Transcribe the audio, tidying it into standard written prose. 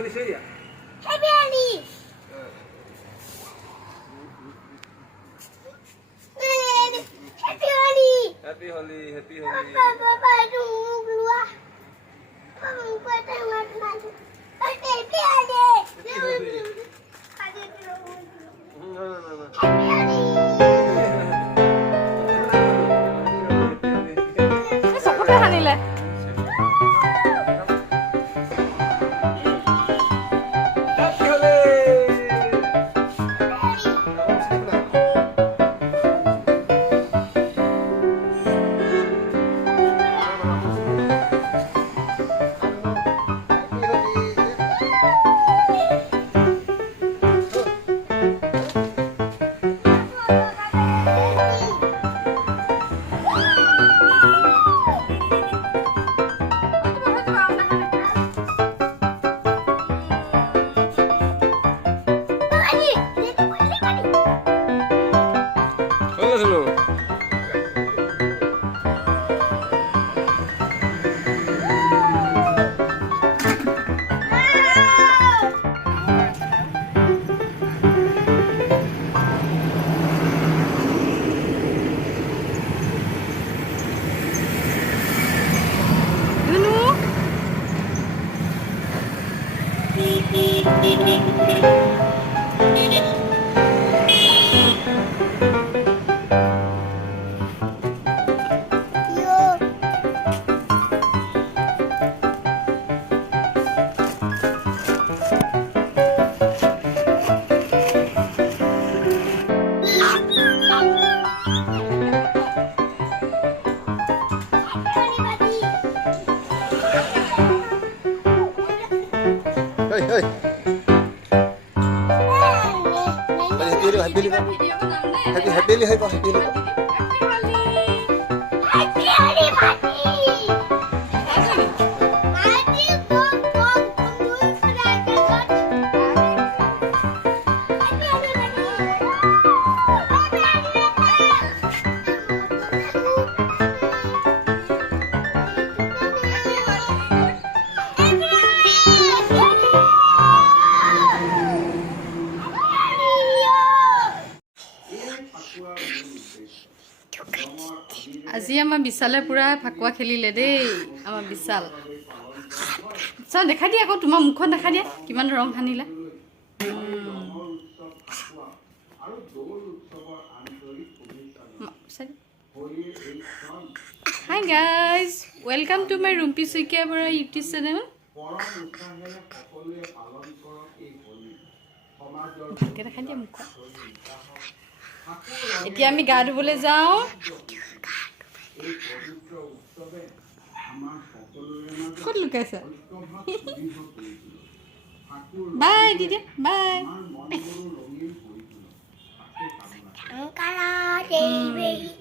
Holi say ya. Happy Holi. Happy Holi. Happy Holi, happy Holi. Papa tunggu keluar. Papa buat tangan. Happy Holi. No. Happy Holi. চকুতে হানিলে Happy Holi. Hello. নুনু Hey. Happy Holi. Happy Holi party. Party bom dulu sudah keluar. Happy Holi party. আজি আমাৰ বিশালে পুৰা ফাকুৱা খেলিলে দেই আমাৰ বিশাল চাও দেখা দিয়া আকৌ তোমাৰ মুখখন দেখা দিয়া কিমান ৰং সানিলা hi guys welcome to my Rumpi Saikia Bora YouTube channel ভালকৈ দেখা দিয়া মুখখন এতিয়া আমি গা ধুবলৈ যাওঁ ক'ত লুকাইছা বাই দিদি বাই Angkara Dewi.